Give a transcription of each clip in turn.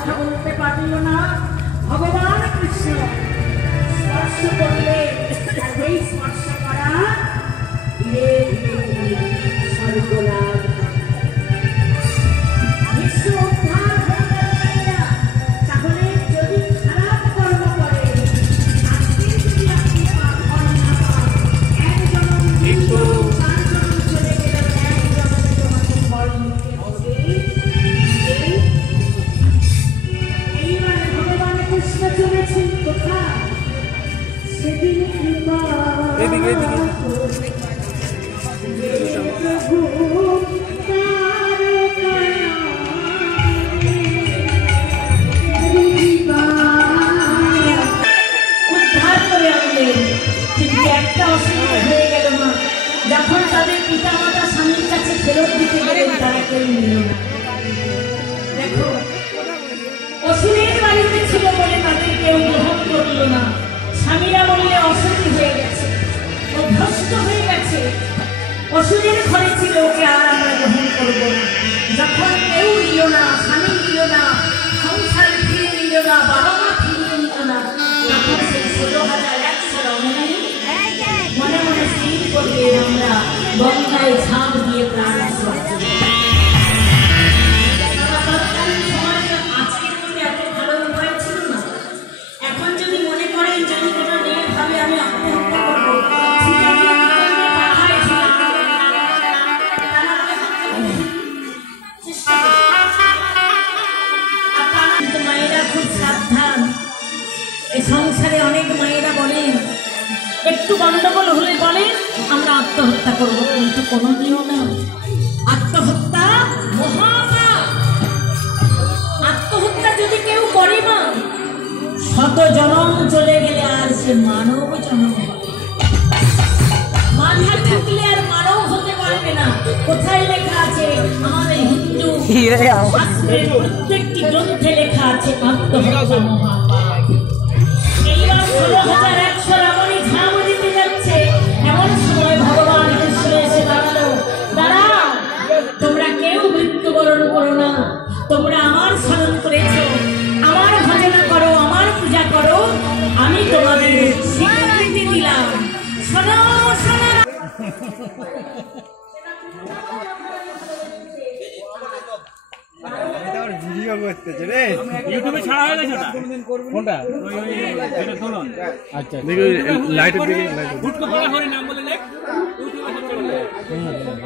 কথা বলতে পারল না। ভগবান কৃষ্ণ স্পর্শ করলে সেই স্পর্শ করা স্বর্গলাভ। বিশ্ব উদ্ধার হয়ে গেল। তাহলে যদি খারাপ কর্ম করে, আজকে যদি আপনি পান না পান, এক জনম দুই জনম চার জনম চলে গেল, এক জনমে তোমাকে ফল নিতে হবে। এইবার ভগবান কৃষ্ণ চলেছেন কোথায়? সেদিন কৃপা যখন তাদের পিতা মাতা স্বামীর কাছে ফেরত দিতে গেলেন, তারা কেউ নিল না। দেখো, অসুরের বাড়িতে ছিল বলে তাদের কেউ গ্রহণ করল না। স্বামীরা বললে অসুরী হয়ে গেছে, অভ্যস্ত হয়ে গেছে, অসুরের ঘরে ছিল, ওকে আর আমরা গ্রহণ করবো না। যখন কেউ নিল না, স্বামী নিল না, সংসার ফিরে নিল না, বাবা মা ফিরিয়ে নিল না, তখন সেই 16,100 রমণী মনে মনে স্থির করবে, আমরা গঙ্গায় ঝাঁপ দিয়ে প্রাণ সৃষ্টি। তৎকালীন সময় আজকের মতো এত ভালো উপায় ছিল না। এখন যদি মনে করেন যদি কোনো মেয়ে ভাবে আমি আত্মহত্যা করবো, মায়েরা খুব সাবধান। এই সংসারে অনেক মায়েরা বলেন, একটু গন্ডগোল হলে বলেন আমরা আত্মহত্যা করবো, কিন্তু কোনোদিনও না। আত্মহত্যা মহাপাপ। আত্মহত্যা যদি কেউ করে না, 100 জনম চলে গেলে আর সে মানব জনম হবে। মাথা ঠুকলে আর মানব হতে পারবে না। কোথায় লেখা আছে? আমাদের হিন্দু শাস্ত্রের প্রত্যেকটি গ্রন্থে লেখা আছে আত্মহত্যা মহাপাপ। এইবার 16,100 রমণী ঝাঁপ দিতে যাচ্ছে, এমন সময় ভগবান কৃষ্ণ এসে দাঁড়ালো। দাঁড়াও, তোমরা কেউ মৃত্যুবরণ করো না। তোমরা আমার স্মরণ করেছ, আমার ভজনা করো, আমার পূজা করো, আমি তোমাদের স্বীকৃতি দিলাম। শোনো শোনো, ভিডিও করতেছে রে, ইউটিউবে ছাড়া হয়ে গেছে। কোনটা? এটা তোলন। আচ্ছা, দেখো লাইটের দিকে লাইট ফুট করা হরি নাম বলে লেখ, ইউটিউবে সার্চ করলে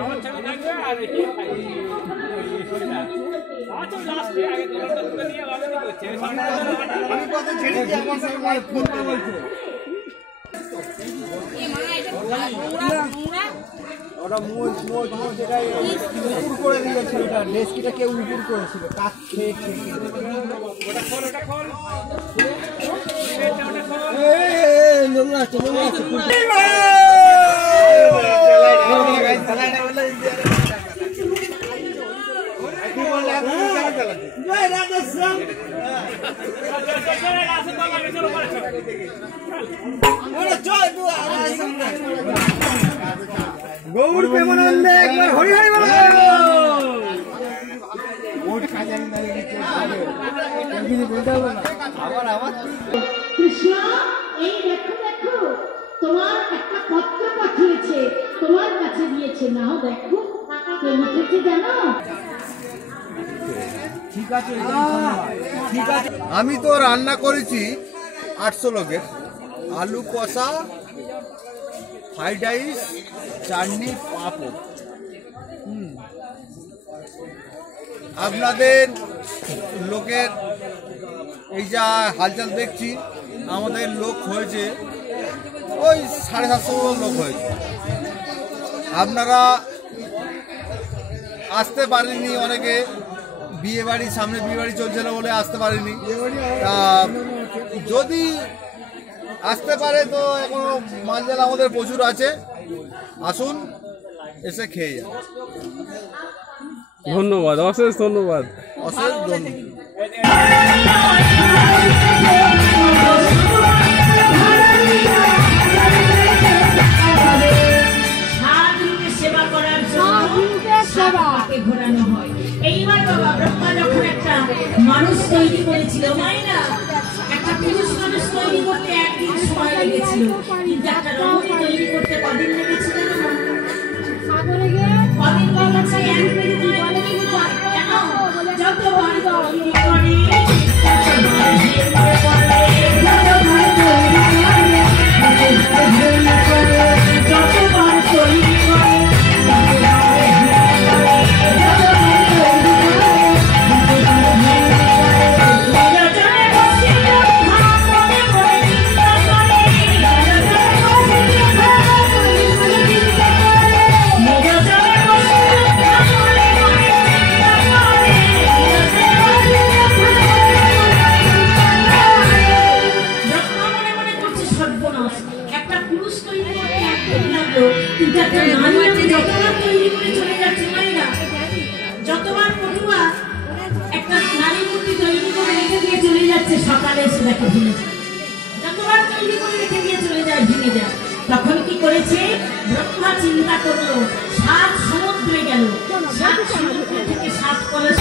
আমার চ্যানেল থাকবে। আর এই সোনা আচ্ছা, লাস্টে আগে তোলনটা তুলে নিয়ে আমি করছি। আমি কত ছেড়ে দিয়ে আমার সঙ্গে মাই ফোন বলছো। এই মা এটা নোংরা ওটা মোজ যেটা উপর করে দিয়েছিল, ওটা ডেস্কিটা কেউ উপর করেছিল, কাজ খেয়ে ওটা খোল, ওটা খোল, নোংরা গৌর প্রেমানন্দে একবার হরি হরি বলো। কৃষ্ণ, এই দেখো দেখো, তোমার একটা পত্র পাঠিয়েছে, তোমার কাছে দিয়েছে, নাও দেখো কে লিখেছে জানো? ঠিক আছে, আমি তো রান্না করেছি 800 লোকের, আলু কষা, ফ্রাইড রাইস, চাটনি, পাঁপড়। আপনাদের লোকের এই যা হালচাল দেখছি, আমাদের লোক হয়েছে ওই 750 লোক হয়েছে। আপনারা আসতে পারেননি, অনেকে বিয়ে বাড়ি, সামনে বিয়ে বাড়ি চলছিল বলে আসতে পারেনি। যদি আসতে পারে তো এখনো মালজাল আমাদের প্রচুর আছে, আসুন এসে খেয়ে যান। ধন্যবাদ, অশেষ ধন্যবাদ, অশেষ ধন্যবাদ। সেবা করার জন্য ঘোরানো হয়। এইবার বাবা ব্রহ্মা যখন একটা মানুষ তৈরি করেছিল মায়েরা, একটা পুরুষ মানুষ তৈরি করতে একদিন সময় লেগেছিল, কিন্তু একটা রমণী তৈরি করতে কদিন লেগেছিল না? কদিন লেগেছে? এক মিনিট কেন? যতবার তৈরি করে যতবার তৈরি করে সকালে এসে দেখে ভেঙে যায়, যতবার তৈরি করে রেখে দিয়ে চলে যায় ভেঙে যায়। তখন কি করেছে? ব্রহ্মা চিন্তা করলো, 7 সমুদ্রে গেল, 7 সমুদ্র থেকে 7 কলস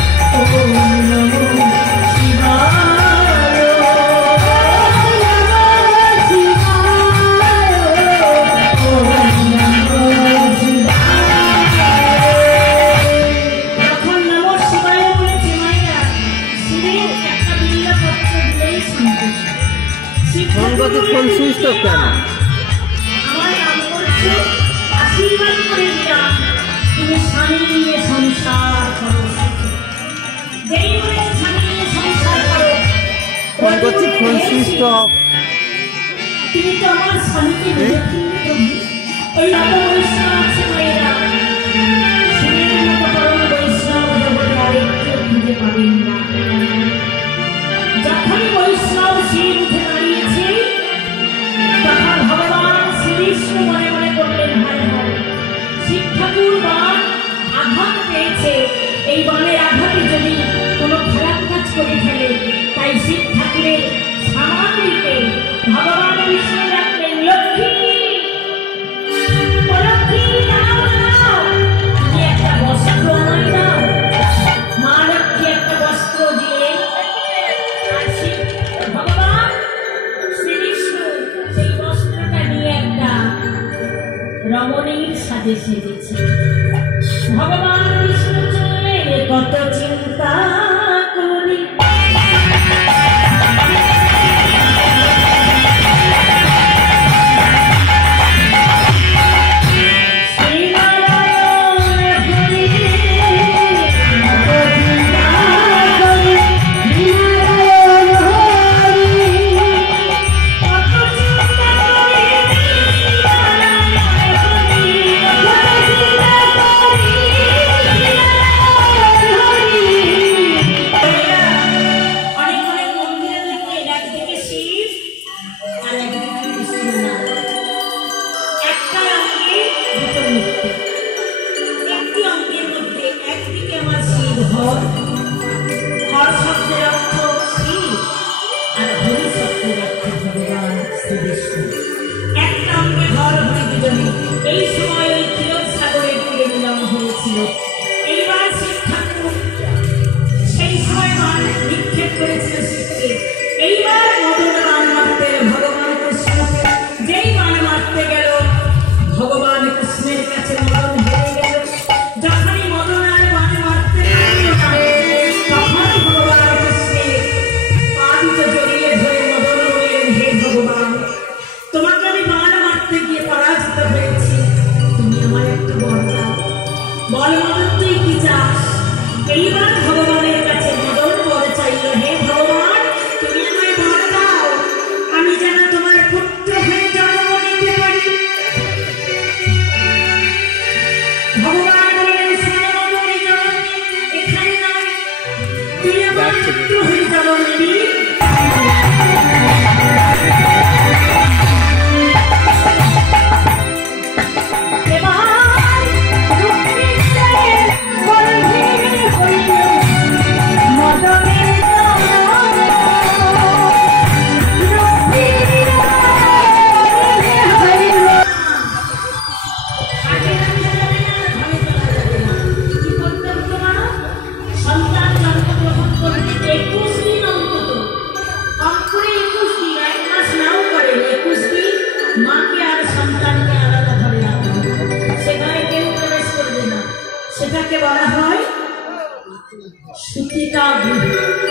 ফোন সুইচ অফ কেন? আমার নাম করছে, আশীর্বাদ করে দিলাম তুমি স্বামী নিয়ে সংসার করো। যেই বলে স্বামী নিয়ে সংসার করো, ফোন করছি, ফোন সুইচ অফ। তুমি তো আমার স্বামীকে ওই রকম বৈষ্ণব আছে মেয়েরা, শিবের মতো পরম বৈষ্ণব জগতে আরেকটু খুঁজে পাবেন না। যখনই বৈষ্ণব শিব উঠে দাঁড়িয়েছে, তখন ভগবান শ্রীকৃষ্ণ মনে মনে করলেন, হায় হায়, শিব ঠাকুর বাণ আঘাত পেয়েছে, এই বাণের আঘাতে যদি কোনো খারাপ কাজ করে ফেলে, তাই শিব ঠাকুরের সামান দিতে ভগবান বিষ্ণু ডাকলেন, লক্ষ্মী ও লক্ষ্মী, দাও দাও, তুমি একটা বস্ত্র আমায় দাও। মা লক্ষ্মী একটা বস্ত্র দিয়ে ভগবান শ্রীকৃষ্ণ সেই বস্ত্রটা নিয়ে একটা রমণীর সাজে সেজেছে। ভগবান বিষ্ণু চলে কত চিন্তা করি, সুতিকা গৃহ